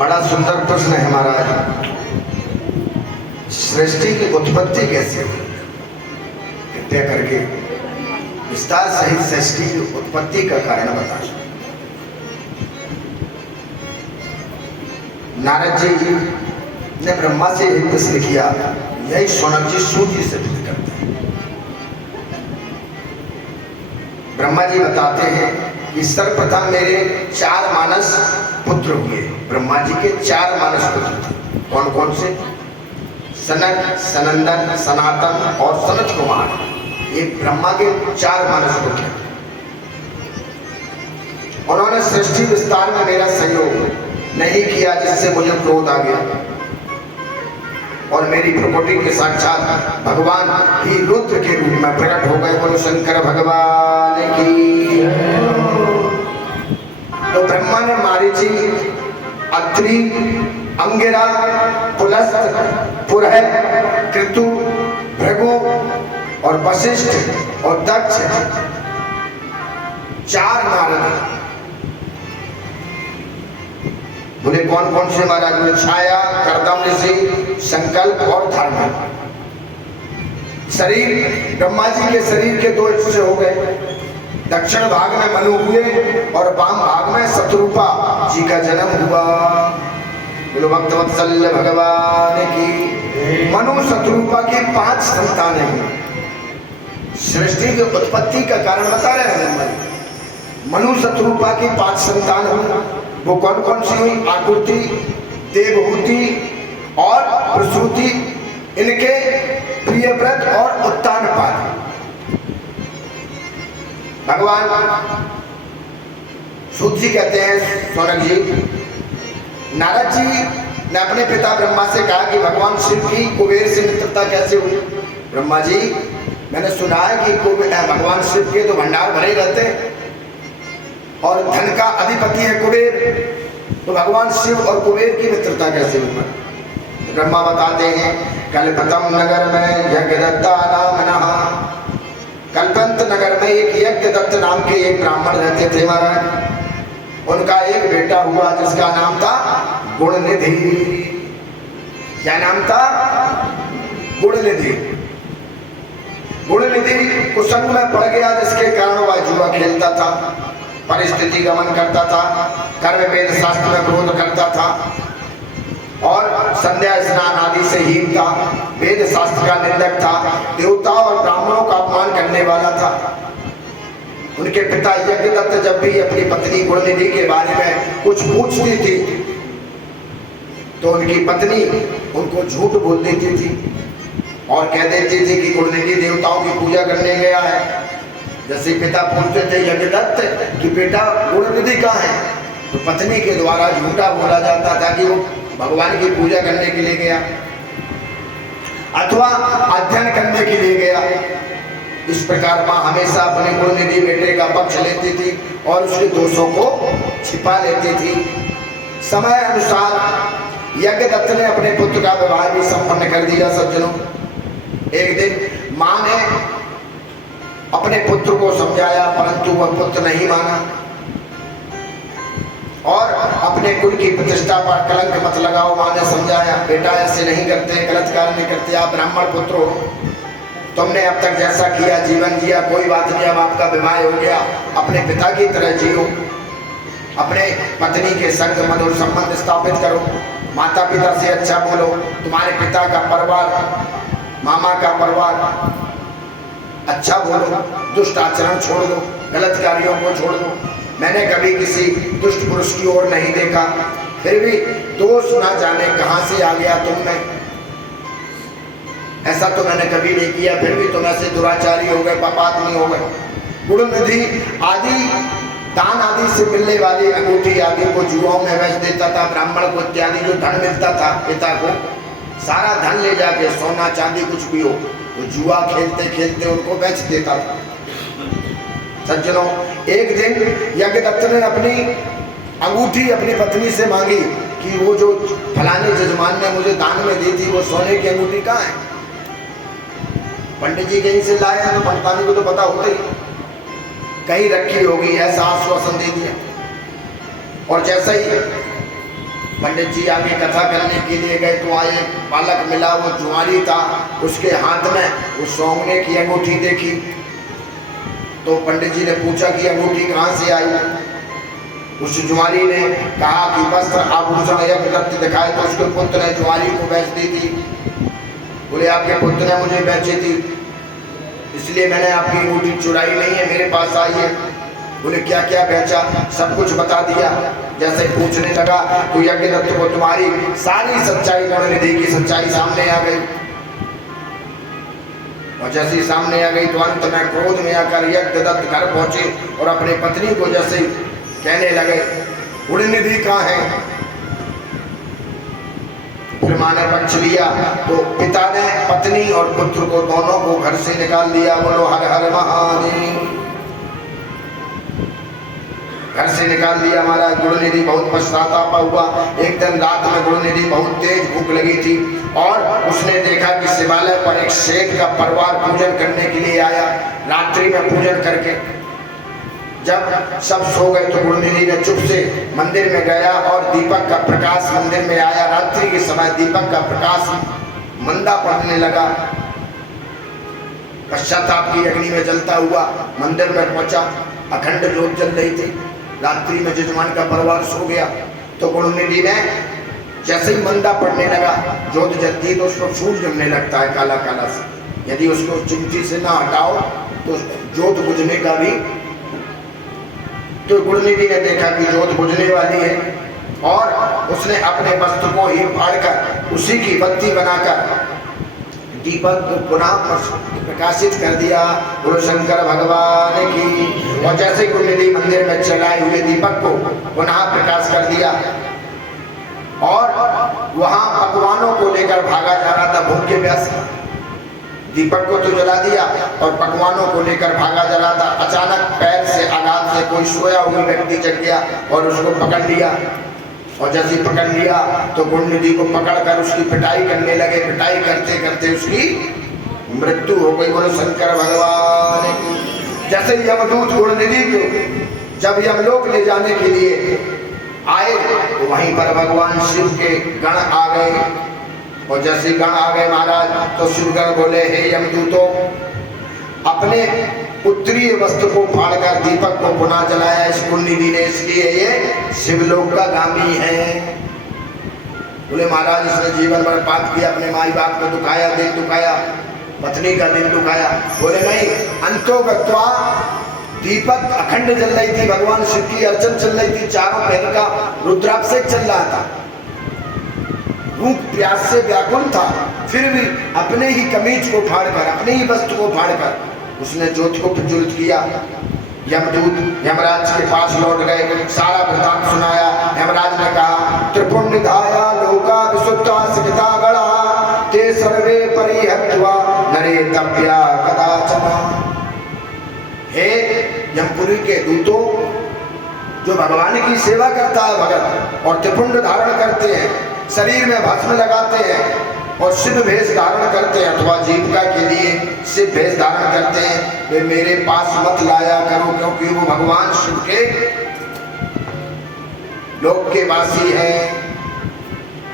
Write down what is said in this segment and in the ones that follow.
बड़ा सुंदर प्रश्न है महाराज। सृष्टि की उत्पत्ति कैसे हुई, कृपया करके विस्तार सहित सृष्टि की उत्पत्ति का कारण बता। नारद जी ने ब्रह्मा से एक प्रश्न किया, यही शौनक जी सूर्य से विध करते हैं। ब्रह्मा जी बताते हैं कि सर्वप्रथम मेरे 4 मानस पुत्र हुए। ब्रह्मा जी के 4 मानस पुत्र थे। कौन कौन से? सनक, सनंदन, सनातन और सनत कुमार। ये ब्रह्मा के 4 मानस पुत्र हैं। उन्होंने सृष्टि विस्तार में मेरा सहयोग नहीं किया, जिससे मुझे क्रोध आ गया और मेरी प्रकृति के साक्षात भगवान ही रुद्र के रूप में प्रकट हो गए। बोलो शंकर भगवान की। तो ब्रह्मा ने मारीचि, अत्रि, अंगिरा, पुलस्त, पुरह, कृतु, भृगु और वशिष्ठ और दक्ष 4 नारद। बोले कौन कौन से महाराज? छाया, कर्दम ऋषि, संकल्प और धर्म। शरीर, ब्रह्मा जी के शरीर के 2 हिस्से हो गए। दक्षिण भाग में मनु हुए और वाम भाग में शत्रुपा जी का जन्म हुआ। बोलो भक्तवत्सल भगवान की। मनु शत्रुपा की 5 संतानें हुई। सृष्टि की उत्पत्ति का कारण बता रहे हैं। मनु शत्रुपा की 5 संतान हुई। वो कौन कौन सी हुई? आकृति, देवहूति और प्रसूति, इनके प्रियव्रत और उत्तानपाद। भगवान सूत जी कहते हैं, शौनक जी, नारद जी ने अपने पिता ब्रह्मा से कहा कि भगवान शिव की कुबेर से मित्रता कैसे हुई? ब्रह्मा जी, मैंने सुना है कि भगवान शिव के तो भंडार भरे रहते हैं और धन का अधिपति है कुबेर, तो भगवान शिव और कुबेर की मित्रता कैसे हुई? ब्रह्मा बताते हैं, कल्पतम नगर में यज्ञदत्ता नाम नहा। कल्पंत नगर में एक यज्ञदत्त नाम के एक ब्राह्मण रहते थे महाराज। उनका एक बेटा हुआ जिसका नाम था गुणनिधि। क्या नाम था? गुणनिधि। गुणनिधि कुसंग में पड़ गया, जिसके कारण वह जुआ खेलता था, परिस्थिति गमन करता था, कर्म वेद शास्त्र में विरोध करता था और संध्या स्नान आदि से हीन था, वेद शास्त्र का निंदक था, देवताओं और ब्राह्मणों का अपमान करने वाला था। उनके पिता यज्ञदत्त जब भी अपनी पत्नी गुणनिधि के बारे में कुछ पूछती थी तो उनकी पत्नी उनको झूठ बोल देती थी और कह देती थी कि गुणनिधि देवताओं की पूजा करने गया है। जैसे पिता पूछते थे यज्ञदत्त कि बेटा गुणनिधि कहाँ है, तो पत्नी के द्वारा झूठा बोला जाता था कि वो भगवान की पूजा करने के लिए गया अथवा अध्ययन करने के लिए गया। इस प्रकार माँ हमेशा अपने गुणनिधि बेटे का पक्ष लेती थी और उसके दोषों को छिपा लेती थी। समय अनुसार यज्ञदत्त ने अपने पुत्र का विवाह भी संपन्न कर दिया। सज्जनों, एक दिन माँ ने अपने पुत्र को समझाया, परंतु वह पुत्र नहीं माना और अपने कुल की प्रतिष्ठा पर कलंक मत लगाओ। माँ ने समझाया, बेटा ऐसे नहीं करते, गलत कार्य नहीं करते, आप ब्राह्मण पुत्र हो, तुमने अब तक जैसा किया जीवन जिया, कोई बात नहीं, अब आपका विवाह हो गया, अपने पिता की तरह जियो, अपने पत्नी के संग मधुर संबंध स्थापित करो, माता पिता से अच्छा बोलो, तुम्हारे पिता का परिवार, मामा का परिवार अच्छा बोलो, दुष्ट आचरण छोड़ दो, गलत कार्यों को छोड़ दो। मैंने कभी किसी दुष्ट पुरुष की ओर नहीं देखा, फिर भी दोष ना जाने कहां से आ गया तुम में, ऐसा तो मैंने कभी नहीं किया, फिर भी तुम ऐसे दुराचारी हो गए, पापात्मी हो गए। गुणनिधि आदि दान आदि से मिलने वाली अंगूठी आदि को जुआओं में बेच देता था। ब्राह्मण को इत्यादि जो धन मिलता था पिता को, सारा धन ले जाके, सोना चांदी कुछ भी हो, वो जुआ खेलते खेलते उनको बेच देता था। सज्जनों, एक दिन यज्ञदत्त ने अपनी अंगूठी अपनी पत्नी से मांगी कि वो जो फलाने जजमान ने मुझे दान में दी थी, वो सोने की अंगूठी कहाँ है? पंडित जी कहीं से लाए हैं तो पंडितानी को तो पता होता ही, कहीं रखी होगी, ऐसा आश्वासन दे दिया। और जैसा ही पंडित जी आगे कथा करने के लिए गए तो आए, बालक मिला, वो जुआरी था, उसके हाथ में वो सोने की अंगूठी देखी। तो पंडित जी ने पूछा कि अंगूठी कहाँ से आई? उस जुआरी ने कहा कि वस्त्र आभूषण यज्ञ दिखाए तो उसके पुत्र ने जुआरी को बेच दी थी। बोले आपके पुत्र ने मुझे बेची थी, इसलिए मैंने आपकी अंगूठी चुराई नहीं है, मेरे पास आई है। बोले क्या क्या बेचा? सब कुछ बता दिया। जैसे पूछने लगा तो यज्ञदत्त को तुम्हारी सारी सच्चाई, गुणनिधि की सच्चाई सामने आ गई। और जैसे सामने आ गई तो अंत में क्रोध में आकर यज्ञदत्त घर पहुंचे और अपनी पत्नी को जैसे कहने लगे गुणनिधि कहाँ है? फिर माँ ने पक्ष लिया तो पिता ने पत्नी और पुत्र को दोनों को घर से निकाल दिया। बोलो हर हर महादेव। घर से निकाल दिया महाराज। गुणनिधि बहुत पश्चाताप हुआ। एक दिन रात में गुणनिधि बहुत तेज भूख लगी थी और उसने देखा कि शिवालय पर एक शेख का परिवार पूजन करने के लिए आया। रात्रि में पूजन करके जब सब सो गए तो गुणनिधि ने चुप से मंदिर में गया और दीपक का प्रकाश मंदिर में आया। रात्रि के समय दीपक का प्रकाश मंदा पड़ने लगा। पश्चाताप की अग्नि में जलता हुआ मंदिर में पहुंचा। अखंड ज्योत जल रही थी। रात्रि में जजमान का परिवार सो गया तो गुणनिधि ने जैसे ही मंदा पड़ने लगा, ज्योत जलती तो उसको फूल जमने लगता है काला काला से। यदि उसको चिमटी से ना हटाओ तो ज्योत बुझने का भी। तो गुणनिधि ने देखा कि ज्योत बुझने वाली है और उसने अपने वस्त्र को ही फाड़कर उसी की बत्ती बनाकर दीपक को पुनः प्रकाशित कर दिया। गुरु शंकर भगवान की। और जैसे गुणनिधि मंदिर में चलाए हुए दीपक को पुनः प्रकाश कर दिया और वहां पकवानों को लेकर भागा जा रहा था। भूखे प्यासे दीपक को तो जला दिया और पकवानों को लेकर भागा जा रहा था। अचानक पैर से आघात से कोई सोया हुआ व्यक्ति जग गया और उसको पकड़ लिया। और जैसे पकड़ लिया तो गुणनिधि को पकड़कर उसकी पिटाई करने लगे। पिटाई करते करते उसकी मृत्यु हो गई। बोलो शंकर भगवान। जैसे यमदूत गुणनिधि को जब यमलोक ले जाने के लिए आए तो वहीं पर भगवान शिव के गण आ गए। और जैसे गण आ गए महाराज तो शिवगण बोले हे यमदूतों, अपने उत्तरीय वस्त्र को फाड़कर दीपक को पुनः जलाया इस गुणनिधि ने, इसलिए ये शिवलोक का गामी है। बोले महाराज इसने जीवन भर पाप किया, अपने माई बाप को दुखाया, दिल दुखाया, पत्नी का दिल दुखाया। बोले नहीं, अंतोगत्वा दीपक अखंड जल रही थी, भगवान शिव की अर्चन चल रही थी, चारों पहर का रुद्राभिषेक चल रहा था। भूख प्यास से व्याकुल था, फिर भी अपने ही कमीज को फाड़कर, अपने ही वस्त्र को फाड़कर उसने ज्योति को प्रज्वलित किया। यमदूत यमराज के पास लौट गए, सारा वृतांत सुनाया। यमराज ने कहा त्रिपुण्यधाया लोका विशुद्धा सिकता गणा ते सर्वे परिहत्वा नरे तप्या कदाचन। हे यमपुरी के दूतों, जो भगवान की सेवा करता है भगत और त्रिपुंड धारण करते हैं, शरीर में भस्म लगाते हैं और शिव भेष धारण करते हैं अथवा जीविका के लिए शिव भेष धारण करते हैं, वे मेरे पास मत लाया करो, क्योंकि वो भगवान शिव के लोक के वासी है।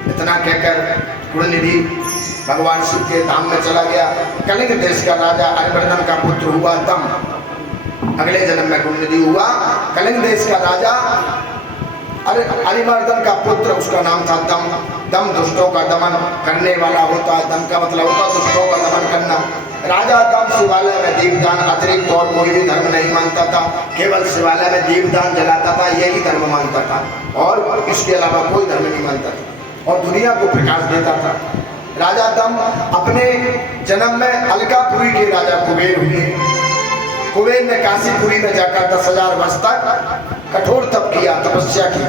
इतना कहकर गुणनिधि भगवान शिव के धाम में चला गया। कलिंग देश का राजा अरिमर्दन का पुत्र हुआ दम। अगले जन्म में गुणनिधि हुआ कलिंग देश का राजा अरिमर्दन का पुत्र, उसका नाम था दम। दम दुष्टों का दमन करने वाला होता है। दम का मतलब होता है दुष्टों का दमन करना। राजा दम शिवालय में दीपदान अतिरिक्त और कोई भी धर्म नहीं मानता था, केवल शिवालय में दीपदान जलाता था, यही धर्म मानता था और इसके अलावा कोई धर्म नहीं मानता था और दुनिया को प्रकाश देता था। राजा दम अपने जन्म में अलकापुरी के राजा कुबेर हुए। कुबेर ने काशीपुरी में जाकर 10,000 वर्ष तक कठोर तप किया, तपस्या की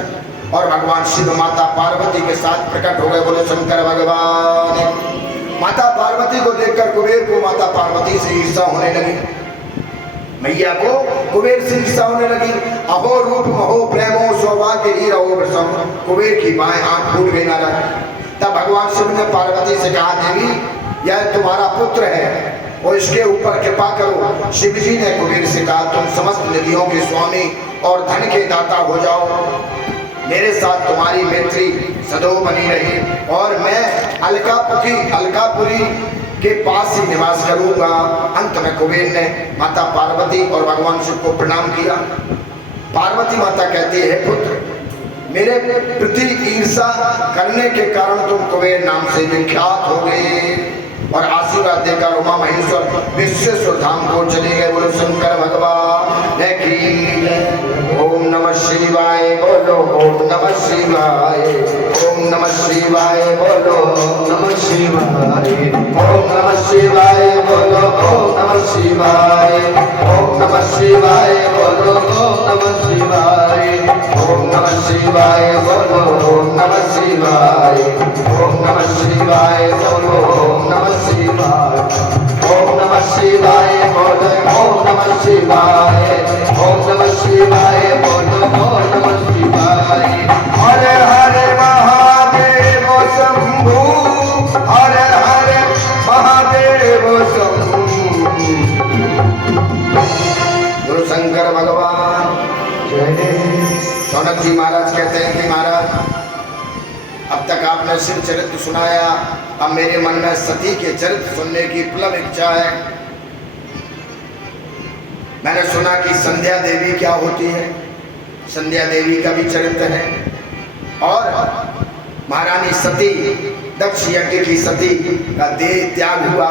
और भगवान शिव माता पार्वती के साथ प्रकट हो गए। बोले शंकर भगवान। माता पार्वती को देखकर कुबेर को माता पार्वती से ईर्ष्या होने लगी। मैया को कुबेर से ईर्ष्या होने लगी। अहो रूप महो प्रेमो सौभाग्य ही रहो वृषम। कुबेर की बाएं आंख फूट गई नाराज। तब भगवान शिव ने पार्वती से कहा देवी, यह तुम्हारा पुत्र है और इसके ऊपर कृपा करो। शिव जी ने कुबेर से कहा तुम समस्त निधियों के स्वामी और धन के दाता हो जाओ, मेरे साथ तुम्हारी मैत्री सदैव बनी रहे और मैं अलकापुरी के पास ही निवास करूंगा। अंत में कुबेर ने माता पार्वती और भगवान शिव को प्रणाम किया। पार्वती माता कहती है, पुत्र मेरे प्रति ईर्षा करने के कारण तुम कुबेर नाम से विख्यात हो गए। और आशीर्वाद देकर उमा महेश्वर विश्वेश्वर धाम को चले गए। बोलो शंकर भगवान की। ओम नमः शिवाय बोलो, ओम नमः शिवाय, ओम नमः शिवाय बोलो, ओम नमः शिवाय, ओम नमः शिवाय बोलो, ओम नमः शिवाय, ओम नमः शिवाय बोलो, ओम नमः शिवाय, ओम नमः शिवाय बोलो, ओम नमः शिवाय, ओम नमः शिवाय बोलो, ओम नमः शिवाय, ओम नमः शिवाय बोलो, ओम नमः शिवाय, ओम नमः शिवाय बोलो, ओम नमः शिवाय। हर हर महादेव शंभु, हर हर महादेव शंभु। गुरु शंकर भगवान जय। सौनक जी महाराज कहते हैं कि महाराज अब तक आपने शिव चरित्र सुनाया, अब मेरे मन में सती के चरित्र सुनने की प्रबल इच्छा है। मैंने सुना कि संध्या देवी क्या होती है, संध्या देवी का भी चरित्र है। और महारानी सती, दक्ष यज्ञ की सती का देह त्याग हुआ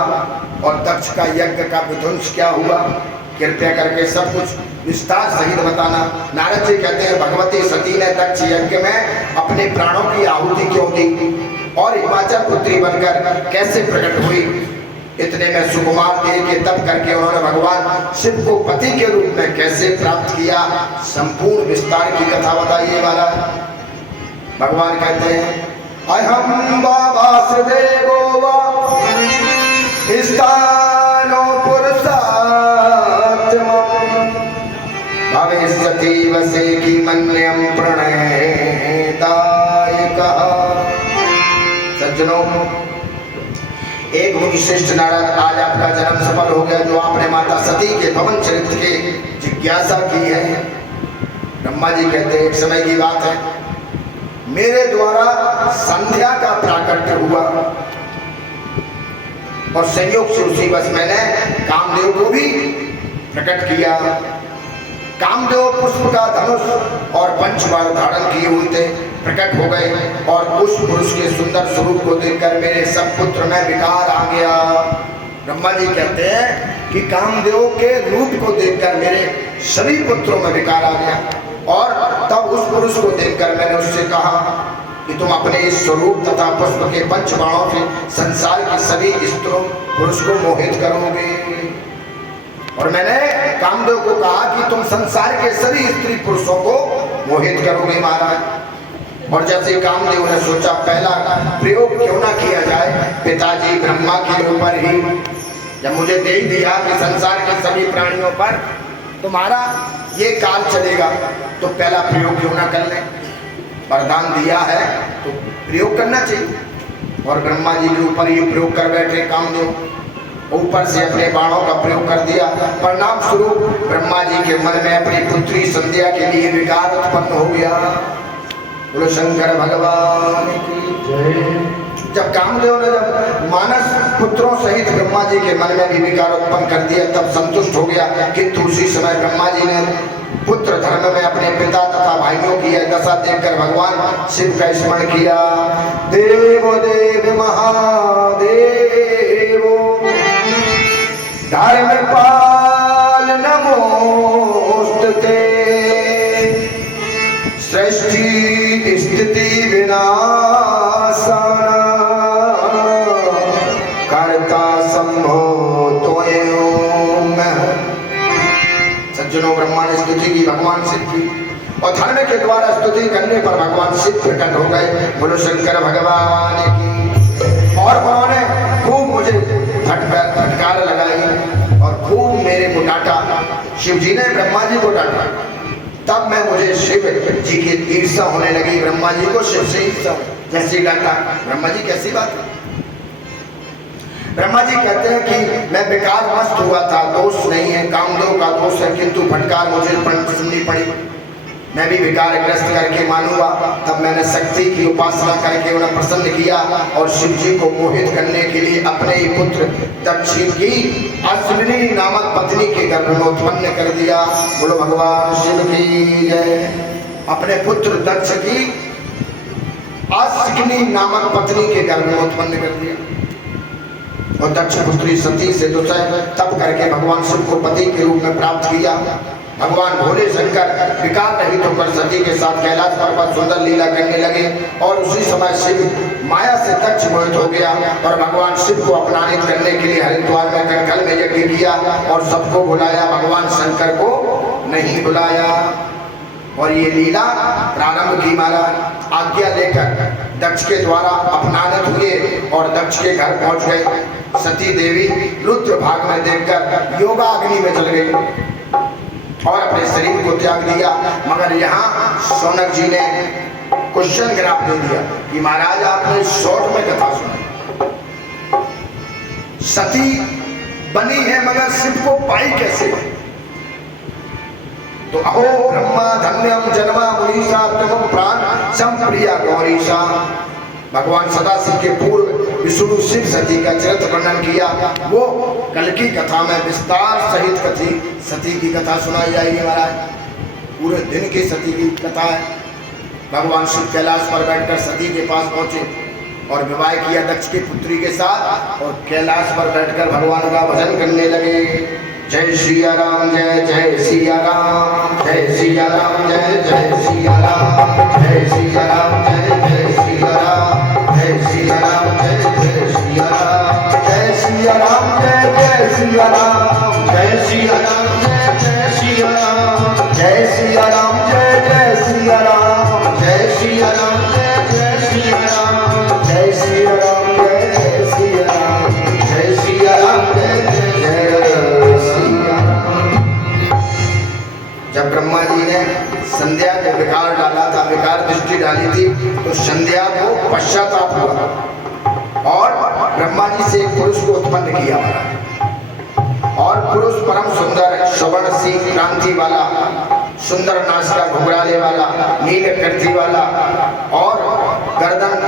और दक्ष का यज्ञ का विध्वंस क्या हुआ, कृपया करके सब कुछ विस्तार सहित बताना। नारद जी कहते हैं, भगवती सती ने दक्ष यज्ञ में अपने प्राणों की आहुति क्यों दी और हिमाचल पुत्री बनकर कैसे प्रकट हुई। इतने में सुकुमार देह के तप करके उन्होंने भगवान शिव को पति के रूप में कैसे प्राप्त किया, संपूर्ण विस्तार की कथा बताइए वाला। भगवान कहते हैं, अहम वासुदेवो वा स्थानो पुरुषात्मा भविष्यति वसे की मन्यम प्रणयदायक। सज्जनों, एक मुनि श्रेष्ठ नारद, आज आपका जन्म सफल हो गया जो आपने माता सती के पवन चरित्र की जिज्ञासा की है। ब्रह्मा जी कहते हैं, एक समय की बात है, मेरे द्वारा संध्या का प्राकट्य हुआ और संयोग से उसी बस मैंने कामदेव को भी प्रकट किया। कामदेव पुष्प का धनुष और पंचबाण धारण किए हुए थे, प्रकट हो गए और उस पुरुष के सुंदर स्वरूप को देखकर मेरे सब पुत्र में विकार आ गया। ब्रह्मा जी कहते हैं कि कामदेव के रूप को देखकर मेरे सभी पुत्रों में विकार आ गया और तब उस पुरुष को देखकर मैंने उससे कहा कि तुम अपने इस स्वरूप तथा पुष्प के पंचबाणों से संसार की सभी स्त्रियों पुरुष को मोहित करोगे। और मैंने कामदेव को कहा कि तुम संसार के सभी स्त्री पुरुषों को मोहित करोगे महाराज। और जैसे कामदेव ने सोचा पहला प्रयोग क्यों ना किया जाए पिताजी ब्रह्मा के ऊपर ही, जब मुझे दे दिया कि संसार के सभी प्राणियों पर तुम्हारा ये काल चलेगा तो पहला प्रयोग क्यों ना कर ले। वरदान दिया है तो प्रयोग करना चाहिए। और ब्रह्मा जी के ऊपर ये प्रयोग कर बैठे कामदेव, ऊपर से अपने बाणों का प्रयोग कर दिया। परिणाम स्वरूप ब्रह्मा जी के मन में अपनी पुत्री संध्या के लिए विकार उत्पन्न हो गया। बोलो शंकर भगवान की जय। जब कामदेव ने जब मानस पुत्रों सहित ब्रह्मा जी के मन में भी विकार उत्पन्न कर दिया तब संतुष्ट हो गया, किंतु उसी समय ब्रह्मा जी ने पुत्र धर्म में अपने पिता तथा भाइयों की यह दशा देखकर भगवान शिव का स्मरण किया। देव देव महादेव धर्मपाल नमोस्तुते, सृष्टि स्थिति विनाशान कर्ता संभो त्वमेव। सज्जनों, ब्रह्मा ने स्तुति की भगवान शिव की और धर्म के द्वारा स्तुति करने पर भगवान शिव प्रकट हो गए। बोलो शंकर भगवान की। और उन्होंने खूब मुझे फटकार लगाई और खूब मेरे को डांटा। शिव जी ने ब्रह्मा जी को डांटा, तब मैं मुझे शिव जी की ईर्षा होने लगी। ब्रह्मा जी को शिव से ईर्षा, जैसे डांटा। ब्रह्मा जी कैसी बात है। ब्रह्मा जी कहते हैं कि मैं बेकार मस्त हुआ था, दोष नहीं है, कामदेव का दोष है, किंतु फटकार मुझे सुननी पड़ी। मैं भी विकारग्रस्त करके मानूंगा। तब मैंने शक्ति की उपासना करके उन्हें प्रसन्न किया और शिव जी को मोहित करने के लिए अपने ही पुत्र दक्ष की अश्विनी नामक पत्नी के गर्भ में उत्पन्न कर दिया। बोलो भगवान शिव की जय। अपने पुत्र दक्ष की अश्विनी नामक पत्नी के गर्भ में उत्पन्न कर दिया और दक्ष पुत्री सती से दुसह तप करके भगवान शिव को पति के रूप में प्राप्त किया। भगवान भोले शंकर विकार रहित होकर सती के साथ कैलाश पर्वत सुंदर लीला करने लगे और उसी समय शिव माया से दक्ष मोहित हो गया और भगवान शिव को अपमानित करने के लिए हरिद्वार में कंकल में यज्ञ किया और सबको बुलाया, भगवान शंकर को नहीं बुलाया। और ये लीला प्रारंभ की महाराज आज्ञा लेकर दक्ष के द्वारा अपमानित हुए और दक्ष के घर पहुंच गए। सती देवी रुद्र भाग में देखकर योगाग्नि में चल गई और अपने शरीर को त्याग दिया। मगर यहाँ शौनक जी ने क्वेश्चन ग्राफ दे दिया कि महाराज आपने शॉर्ट में कथा सुनी, सती बनी है मगर शिव को पाई कैसे? तो अहो ब्रह्मा धन्यम जन्मा मुनीषा तम प्राण संप्रिया गौरीशा। भगवान सदाशिव के पूर्व विष्णु शिव सती का चरित्र वर्णन किया। वो कल की कथा में विस्तार सहित कथी सती की कथा सुनाई जाएगी महाराज। पूरे दिन की सती की कथा है। भगवान शिव कैलाश पर बैठकर सती के पास पहुंचे और विवाह किया दक्ष की पुत्री के साथ और कैलाश पर बैठकर भगवान का भजन करने लगे। जय सिया राम जय जय सिया राम, जय सिया राम जय जय सिया राम, जय सिया राम जय जय सिया राम, जय सिया राम जय जय सिया राम, जय सिया राम जय जय सिया राम, जय सिया राम जय जय सिया राम, जय सिया राम जय जय सिया राम, जय सिया राम जय जय सिया राम, जय सिया राम जय जय सिया राम, जय सिया राम जय जय जब ब्रह्मा जी ने संध्या को विकार डाला था, विकार दृष्टि डाली थी, तो संध्या को पश्चाताप हुआ और ब्रह्मा जी से एक पुरुष को उत्पन्न किया और पुरुष परम सुंदर स्वर्ण सी क्रांति वाला, सुंदर नाश का घुघराले वाला, नील कर्ती वाला और गर्दन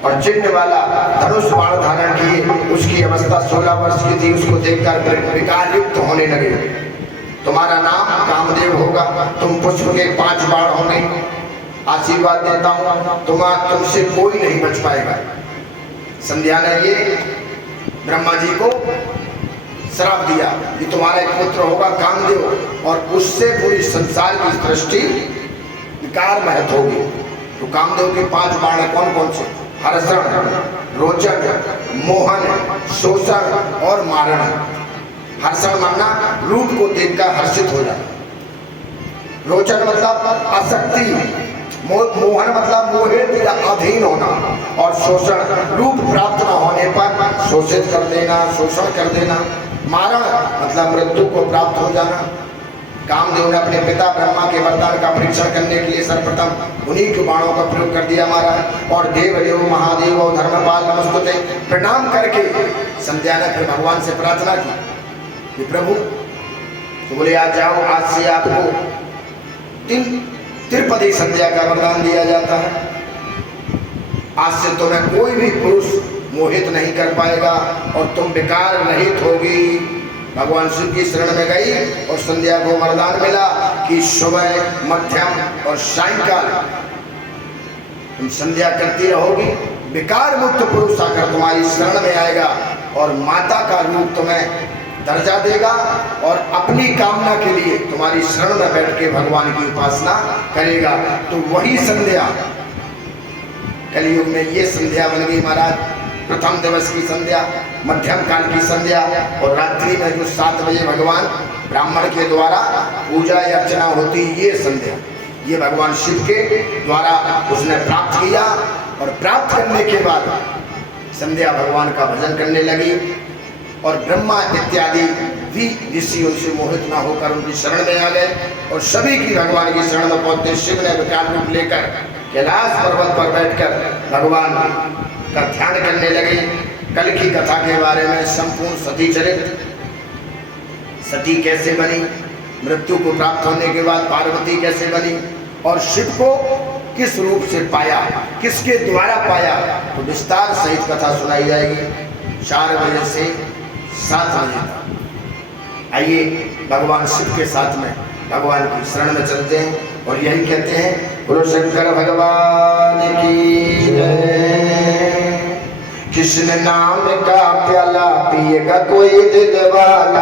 और चिन्ह वाला धनुष बाण धारण किए। उसकी अवस्था 16 वर्ष की थी। उसको देखकर विकार युक्त होने लगे। तुम्हारा नाम कामदेव होगा, तुम पुष्प के 5 बाण होंगे। आशीर्वाद देता हूँ, तुमसे कोई नहीं बच पाएगा। संध्या ने ये ब्रह्मा जी को श्राप दिया कि तुम्हारा एक पुत्र होगा कामदेव और उससे पूरी संसार की सृष्टि विकार महत होगी। तो कामदेव के 5 बाण कौन कौन से? हर्षण, रोचन, मोहन, शोषण और मारण। हर्षण मानना रूप को देखकर हर्षित हो जाना, रोचन मतलब आसक्ति, मोहन मतलब मोहित या अधीन होना और शोषण रूप प्राप्त न होने पर शोषित कर देना, शोषण कर देना। मारण मतलब मृत्यु को प्राप्त हो जाना। कामदेव ने अपने पिता ब्रह्मा के वरदान का परीक्षण करने के लिए सर्वप्रथम उन्हीं के बाणों का प्रयोग कर दिया महाराज। और देवदेव महादेव और धर्मपाल नमस्तुते प्रणाम करके संध्या ने फिर भगवान से प्रार्थना की कि प्रभु, तो बोले आज जाओ, आज से आपको त्रिपदी संध्या का वरदान दिया जाता है। आज से तुम्हें कोई भी पुरुष मोहित नहीं कर पाएगा और तुम विकार रहित होगी। भगवान शिव की शरण में गई और संध्या को वरदान मिला कि सुबह, मध्यम और सायंकाल तुम संध्या करती रहोगी। विकार मुक्त पुरुष आकर तुम्हारी शरण में आएगा और माता का रूप तुम्हें दर्जा देगा और अपनी कामना के लिए तुम्हारी शरण में बैठ के भगवान की उपासना करेगा। तो वही संध्या कलयुग में ये संध्या बन गई महाराज। प्रथम दिवस की संध्या, मध्यम काल की संध्या और रात्रि में जो 7 बजे भगवान ब्राह्मण के द्वारा पूजा अर्चना होती, ये संध्या ये भगवान शिव के द्वारा उसने प्राप्त किया। और प्राप्त करने के बाद संध्या भगवान का भजन करने लगी और ब्रह्मा इत्यादि भी ऋषि उनसे मोहित न होकर उनकी शरण में आ गए और सभी की भगवान की शरण में पहुंचते शिव ने विकार रूप लेकर कैलाश पर्वत पर बैठकर भगवान का ध्यान करने लगे। कल की कथा के बारे में संपूर्ण सती चरित्र, सती कैसे बनी, मृत्यु को प्राप्त होने के बाद पार्वती कैसे बनी और शिव को किस रूप से पाया, किसके द्वारा पाया, तो विस्तार सहित कथा सुनाई जाएगी 4 बजे से 7 बजे तक। आइए भगवान शिव के साथ में भगवान की शरण में चलते हैं और यही कहते हैं, बोलो शंकर भगवान की जय। कृष्ण नाम का प्याला पिएगा कोई दिल वाला।